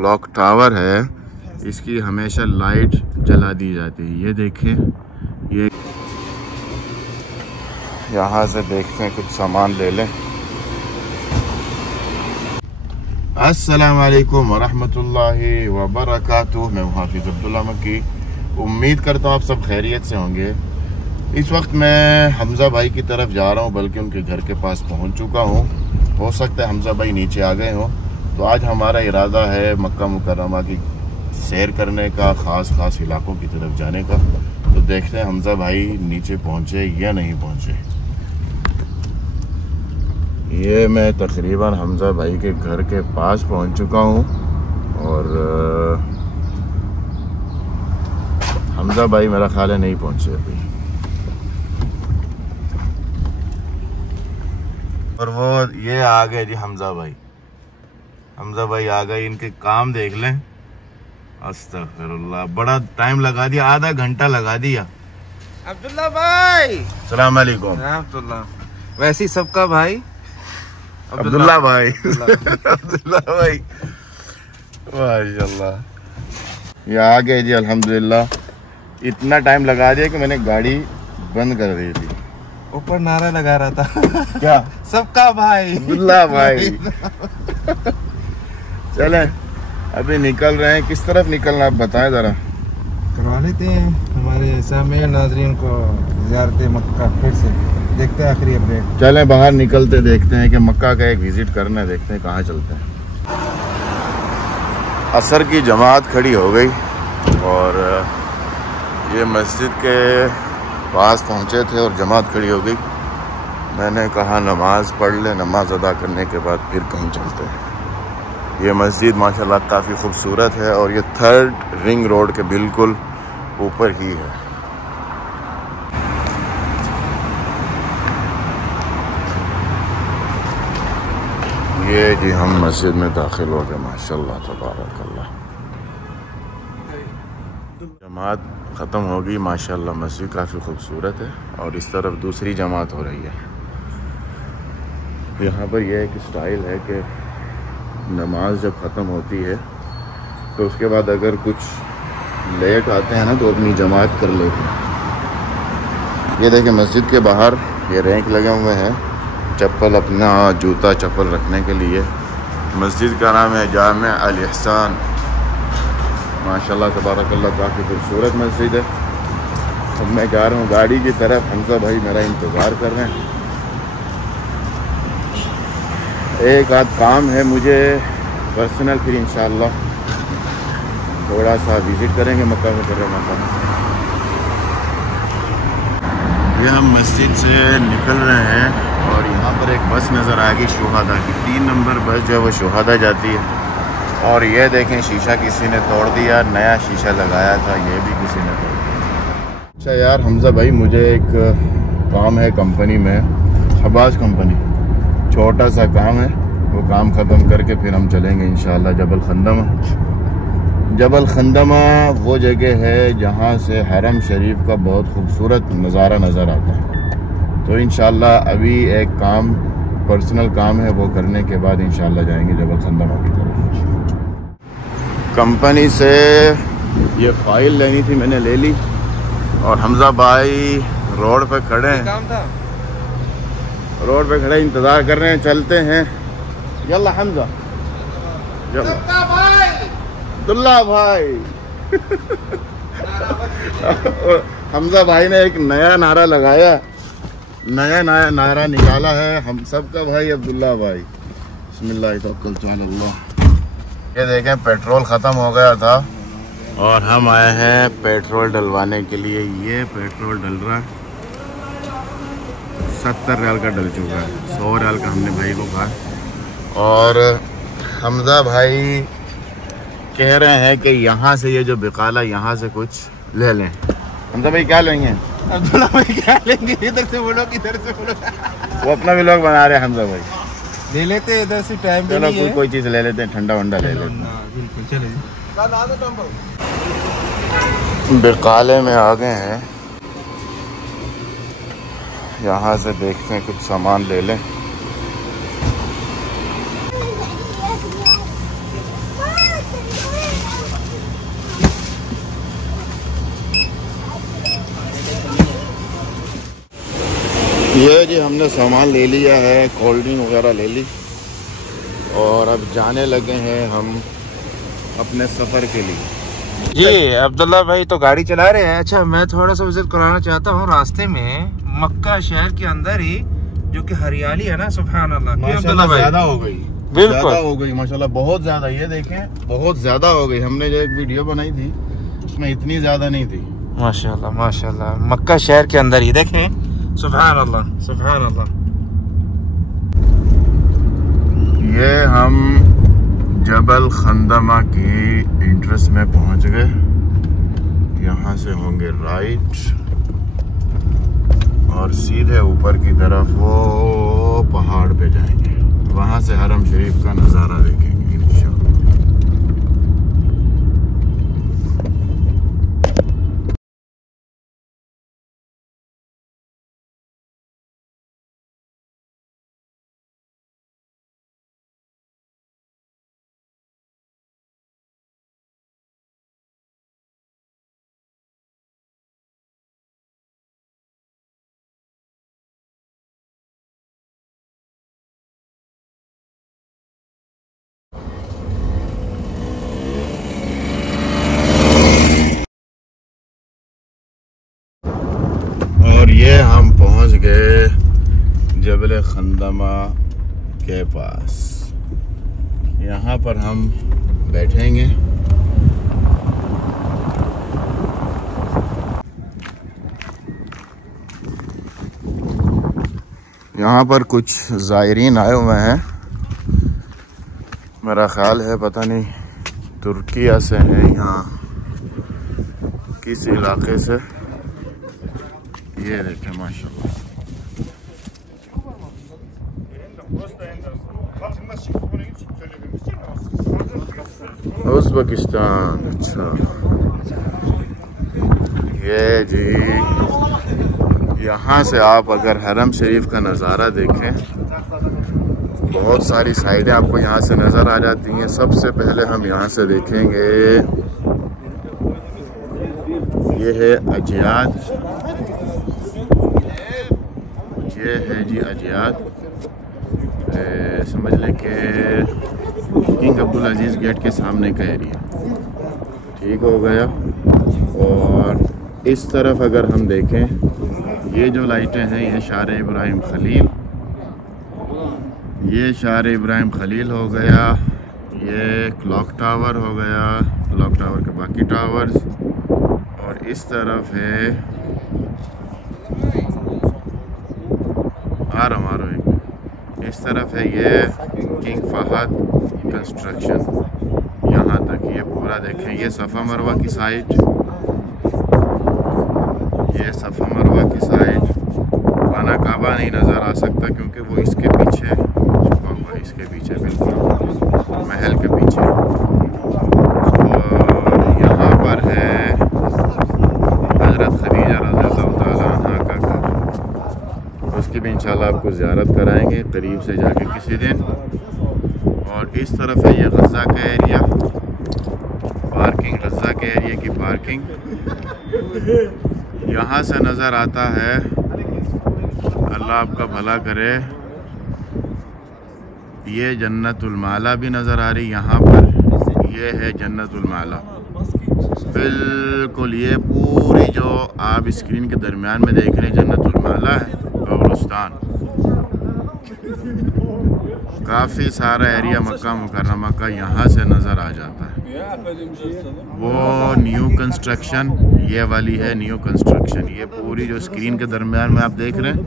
Clock tower है, इसकी हमेशा लाइट जला दी जाती है। ये देखें, ये यहाँ से देखते हैं, कुछ सामान ले लें। अस्सलाम वालेकुम वरहमतुल्लाहि वबरकातुहू। मैं हाफिज़ अब्दुल्ला मक्की। उम्मीद करता हूँ आप सब खैरियत से होंगे। इस वक्त मैं हमज़ा भाई की तरफ जा रहा हूँ, बल्कि उनके घर के पास पहुँच चुका हूँ। हो सकता है हमज़ा भाई नीचे आ गए हों। तो आज हमारा इरादा है मक्का मुकर्रमा की सैर करने का, ख़ास इलाकों की तरफ जाने का। तो देखते हैं हमज़ा भाई नीचे पहुँचे या नहीं पहुँचे। ये मैं तकरीबन हमज़ा भाई के घर के पास पहुँच चुका हूँ और हमज़ा भाई मेरा ख्याल है नहीं पहुँचे अभी। और वो ये आ गए जी हमज़ा भाई। हमज़ा भाई आ गए, इनके काम देख लें। अस्तगफिरुल्लाह, बड़ा टाइम लगा दिया, आधा घंटा लगा दिया। अब्दुल्ला भाई, अस्सलाम वालेकुम। वैसे ही सबका भाई अब्दुल्ला भाई। अब्दुल्ला भाई माशाल्लाह, ये आ गए जी अल्हम्दुलिल्लाह। इतना टाइम लगा दिया कि मैंने गाड़ी बंद कर दी थी। ऊपर नारा लगा रहा था क्या? सबका भाई अब्दुल्ला भाई। चलें अभी निकल रहे हैं। किस तरफ निकलना आप बताएं ज़रा। करवा लेते हैं हमारे सामने नाज़रीन को ज़ियारत मक्का, फिर से देखते हैं आखिरी अपडेट। चलें बाहर निकलते, देखते हैं कि मक्का का एक विज़िट करना है, देखते हैं कहाँ चलते हैं। असर की जमात खड़ी हो गई और ये मस्जिद के पास पहुँचे थे और जमात खड़ी हो गई। मैंने कहा नमाज़ पढ़ ले, नमाज अदा करने के बाद फिर कहीं चलते हैं। ये मस्जिद माशाल्लाह काफ़ी खूबसूरत है और ये 3rd रिंग रोड के बिल्कुल ऊपर ही है। ये जी हम मस्जिद में दाखिल हो गए। माशाल्लाह तबारकल्लाह, जमात ख़त्म हो गई। माशाल्लाह मस्जिद काफ़ी खूबसूरत है और इस तरफ दूसरी जमात हो रही है। यहाँ पर यह एक स्टाइल है कि नमाज जब ख़त्म होती है तो उसके बाद अगर कुछ लेट आते हैं ना तो अपनी जमात कर लेते हैं। ये देखें मस्जिद के बाहर ये रैंक लगे हुए हैं, चप्पल, अपना जूता चप्पल रखने के लिए। मस्जिद का नाम है जामे अल इहसान। माशाल्लाह तबारकल्लाह, काफ़ी खूबसूरत मस्जिद है। अब मैं जा रहा हूँ गाड़ी की तरफ। हमज़ा भाई मेरा इंतज़ार कर रहे हैं। एक आध काम है मुझे पर्सनल, फिर इंशाअल्लाह थोड़ा सा विज़िट करेंगे मक्का मुकर्रमा का। ये हम मस्जिद से निकल रहे हैं और यहाँ पर एक बस नज़र आ गई शुहादा की। 3 नंबर बस जो है वो शुहादा जाती है। और ये देखें शीशा किसी ने तोड़ दिया, नया शीशा लगाया था, ये भी किसी ने तोड़ दिया। अच्छा यार हमज़ा भाई, मुझे एक काम है कंपनी में, शहबाज कंपनी, छोटा सा काम है। वो काम ख़त्म करके फिर हम चलेंगे इंशाअल्लाह जबल खंदमा। जबल खंदमा वो जगह है जहाँ से हरम शरीफ का बहुत खूबसूरत नज़ारा नज़र आता है। तो इंशाअल्लाह अभी एक काम, पर्सनल काम है, वो करने के बाद इंशाअल्लाह जाएंगे जबल खंदमा की तरफ। कंपनी से ये फ़ाइल लेनी थी, मैंने ले ली और हमज़ा भाई रोड पे खड़े हैं। काम था, रोड पे खड़े इंतज़ार कर रहे हैं। चलते हैं, यल्ला हमज़ा, यल्ला अब्दुल्ला भाई। हमज़ा भाई ने एक नया नारा लगाया, नया नारा निकाला है, हम सबका भाई अब्दुल्ला भाई। बिस्मिल्लाह तवक्कलतु अल्लाह। ये देखें पेट्रोल ख़त्म हो गया था और हम आए हैं पेट्रोल डलवाने के लिए। ये पेट्रोल डल रहा है, 70 रियाल का डल चुका है। 100 रियाल का हमने भाई को कहा। और हमज़ा भाई कह रहे हैं कि यहाँ से ये जो बिकाला, यहाँ से कुछ ले लें। हमज़ा भाई क्या लेंगे? अब्दुल्ला भाई क्या लेंगे? इधर से बोलो, इधर से बोलो। वो अपना भी लोग बना रहे हैं। हमज़ा भाई ले लेते हैं, इधर से टाइम भी चलो नहीं है। कोई चीज़ ले लेते हैं, ठंडा वंडा ले लेते हैं। बिल्कुल चलिए। बिकाले में आ गए हैं, यहाँ से देखते हैं कुछ सामान ले लें। ये जी हमने सामान ले लिया है, कोल्ड ड्रिंक वगैरह ले ली और अब जाने लगे हैं हम अपने सफ़र के लिए। जी अब्दुल्ला भाई तो गाड़ी चला रहे हैं। अच्छा मैं थोड़ा सा विजिट कराना चाहता हूँ। रास्ते में मक्का शहर के अंदर ही जो कि हरियाली है ना, सुभान अल्लाह, माशाल्लाह ज़्यादा हो गई, बिल्कुल ज़्यादा हो गई माशाल्लाह, बहुत ज़्यादा। ये देखें बहुत ज़्यादा हो गई। हमने जो एक वीडियो बनाई थी उसमें इतनी ज़्यादा नहीं थी। माशाल्लाह माशाल्लाह, मक्का शहर के अंदर ही देखें, सुभान अल्लाह सुभान अल्लाह। ये हम जबल खंदमा की एंट्रेंस में पहुंच गए। यहाँ से होंगे राइट और सीधे ऊपर की तरफ वो पहाड़ पे जाएंगे। वहाँ से हरम शरीफ का नज़ारा देखेंगे इंशाअल्लाह। और ये हम पहुंच गए जबल खंदमा के पास। यहाँ पर हम बैठेंगे। यहाँ पर कुछ ज़ायरीन आए हुए हैं, मेरा ख्याल है पता नहीं तुर्किया से है, यहाँ किस इलाके से। ये देखें माशाल्लाह, उज़्बेकिस्तान। अच्छा ये जी, यहाँ से आप अगर हरम शरीफ का नज़ारा देखें, बहुत सारी साइडें आपको यहाँ से नज़र आ जाती हैं। सबसे पहले हम यहाँ से देखेंगे, ये है अजियात, ये है जी अजियात। समझ लें कि किंग अब्दुल अजीज़ गेट के सामने का एरिया ठीक हो गया। और इस तरफ अगर हम देखें, ये जो लाइटें हैं ये शार इब्राहिम खलील, ये शार इब्राहिम खलील हो गया, ये क्लॉक टावर हो गया, क्लॉक टावर के बाकी टावर्स। और इस तरफ है आ रहा एक, इस तरफ है ये किंग फहद कंस्ट्रक्शन। यहाँ तक ये पूरा देखें, ये सफ़ा मरवा की साइड, ये सफ़ा मरवा की साइड। खाना काबा नहीं नज़र आ सकता क्योंकि वो इसके पीछे छुपा हुआ है, इसके पीछे बिल्कुल महल के पीछे। और यहाँ पर है हज़रत खदीजा रज़ियल्लाहु ताला अन्हा का घर, उसकी भी इंशाल्लाह आपको ज़ियारत कराएंगे करीब से जाके किसी दिन। और इस तरफ है ये गज़ा का एरिया, पार्किंग, गज़ा के एरिया की पार्किंग। यहाँ से नज़र आता है, अल्लाह आपका भला करे, ये जन्नतुल माला भी नज़र आ रही यहाँ पर। ये है जन्नतुल माला बिल्कुल, ये पूरी जो आप स्क्रीन के दरमियान में देख रहे हैं जन्नतुल माला है, कब्रिस्तान। काफ़ी सारा एरिया मक्का मुकर्रमा का यहाँ से नज़र आ जाता है। वो न्यू कंस्ट्रक्शन ये वाली है, न्यू कंस्ट्रक्शन। ये पूरी जो स्क्रीन के दरमियान में आप देख रहे हैं,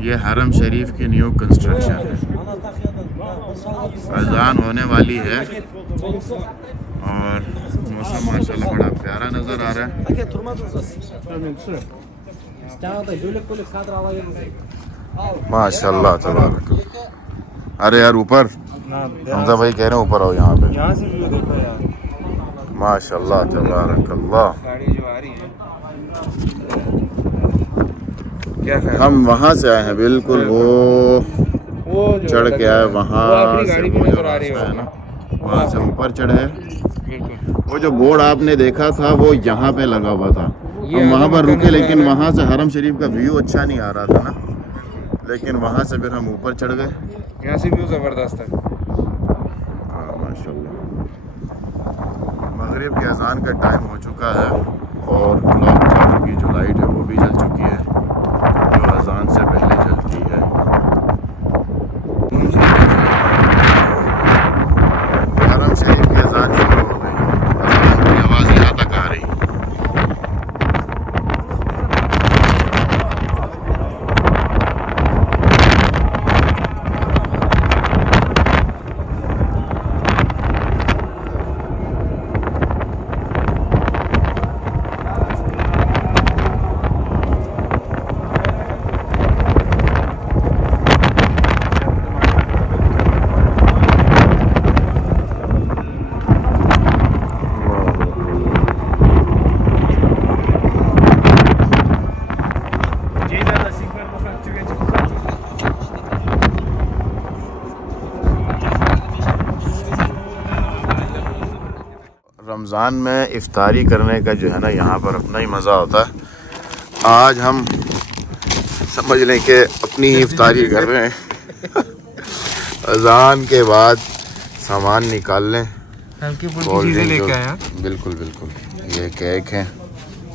ये हरम शरीफ की न्यू कंस्ट्रक्शन है। अज़ान होने वाली है और मौसम माशाल्लाह बड़ा प्यारा नज़र आ रहा है। माशाल्लाह तबारक। अरे यार ऊपर हमजा भाई कह रहे हैं ऊपर आओ, यहाँ पे यहाँ से व्यू देखो यार, माशाल्लाह तबारकल्लाह। गाड़ी जो आ रही है क्या है? हम वहाँ से आए हैं, बिल्कुल वो चढ़ के आए वहाँ से, वो जो रास्ता है ना वहाँ से ऊपर चढ़े। बिल्कुल। वो जो बोर्ड आपने देखा था वो यहाँ पे लगा हुआ था, हम वहाँ पर रुके, लेकिन वहाँ से हरम शरीफ का व्यू अच्छा नहीं आ रहा था ना, लेकिन वहाँ से फिर हम ऊपर चढ़ गए। यहाँ से व्यू ज़बरदस्त है। हाँ माशाल्लाह। मगरिब के अजान का टाइम हो चुका है और क्लॉक की जो लाइट है वो भी जल चुकी है, जो अजान से पहले जलती है। हरम शरीफ की अजान शुरू हो गई, अजान की आवाज़ यहाँ तक आ रही। रमज़ान में इफ्तारी करने का जो है ना यहाँ पर अपना ही मज़ा होता है। आज हम समझ लें कि अपनी ही इफ्तारी कर रहे हैं। अजान के बाद सामान निकाल लें, हल्की-फुल्की चीज़ें लेके आए। बिल्कुल बिल्कुल। ये केक है,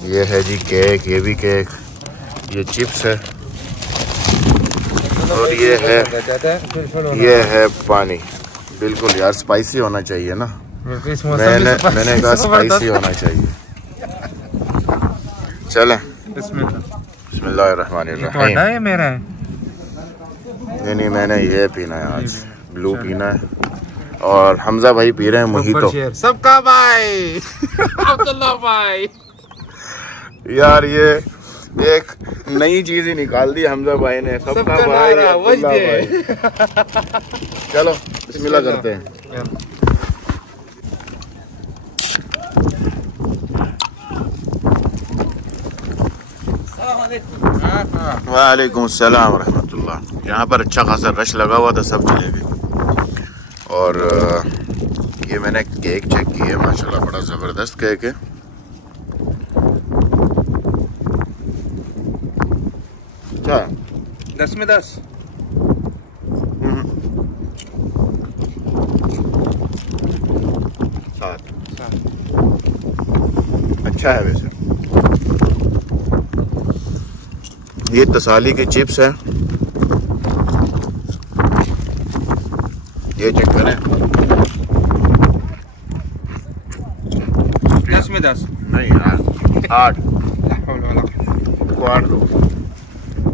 ये है जी केक, ये भी केक, ये चिप्स है और ये है पानी। बिल्कुल यार, स्पाइसी होना चाहिए ना, मैंने कहा स्पाइसी होना चाहिए। चलें, बिस्मिल्लाहिर्रहमानिर्रहीम। ये मेरा है। नहीं, मैंने ये पीना है आज, ब्लू पीना है और हमजा भाई पी रहे हैं मोहितो। सबका भाई अब्दुल्ला भाई। यार ये एक नई चीज ही निकाल दी हमजा भाई ने, सबका भाई अब्दुल्ला भाई। चलो बिस्मिल्लाह करते हैं। वालेकुम अस्सलाम रहमतुल्लाह। यहाँ पर अच्छा खासा रश लगा हुआ था, सब चले गए। और ये मैंने केक चेक की है, माशाल्लाह बड़ा ज़बरदस्त केक है। क्या 10 में 10? अच्छा है वैसे। ये तसाली की चिप्स है, ये चेक करें। 10 में 10 नहीं यार, 8 को 8 लो।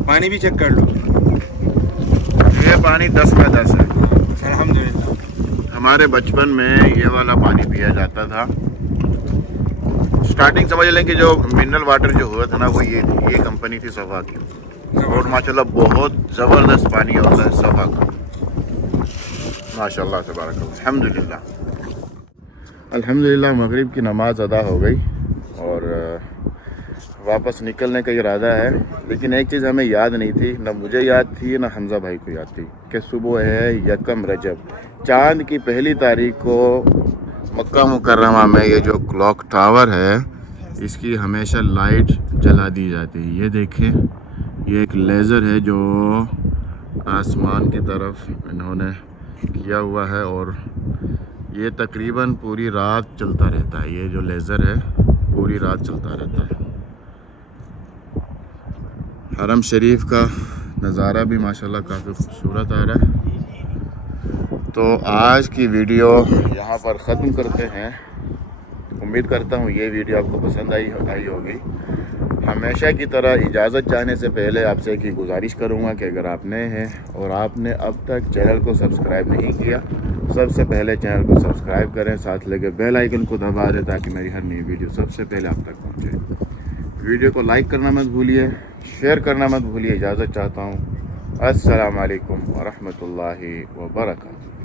पानी भी चेक कर लो। ये पानी 10 में 10 है। अल्हम्दुलिल्लाह। हमारे बचपन में ये वाला पानी पिया जाता था। स्टार्टिंग समझ लें कि जो मिनरल वाटर जो हुआ था ना, वो ये कंपनी थी सफा की, और माशाल्लाह बहुत ज़बरदस्त पानी होता है सफा का, माशाल्लाह तबारक अल्हम्दुलिल्लाह। मगरिब की नमाज अदा हो गई और वापस निकलने का इरादा है, लेकिन एक चीज़ हमें याद नहीं थी, ना मुझे याद थी ना हमजा भाई को याद थी, कि सुबह है 1 रजब, चाँद की पहली तारीख को मक्का मुकर्रमा में ये जो क्लॉक टावर है इसकी हमेशा लाइट जला दी जाती है। ये देखें, ये एक लेज़र है जो आसमान की तरफ इन्होंने किया हुआ है और ये तकरीबन पूरी रात चलता रहता है। ये जो लेज़र है पूरी रात चलता रहता है। हरम शरीफ का नज़ारा भी माशाल्लाह काफ़ी खूबसूरत आ रहा है। तो आज की वीडियो यहाँ पर ख़त्म करते हैं। उम्मीद करता हूँ ये वीडियो आपको पसंद आई होगी। हमेशा की तरह इजाज़त चाहने से पहले आपसे एक ही गुजारिश करूँगा कि अगर आप नए हैं और आपने अब तक चैनल को सब्सक्राइब नहीं किया, सबसे पहले चैनल को सब्सक्राइब करें, साथ लगे बेल आइकन को दबा दें ताकि मेरी हर नई वीडियो सबसे पहले आप तक पहुँचे। वीडियो को लाइक करना मत भूलिए, शेयर करना मत भूलिए। इजाज़त चाहता हूँ। अस्सलाम वालेकुम व रहमतुल्लाहि व बरकातहू।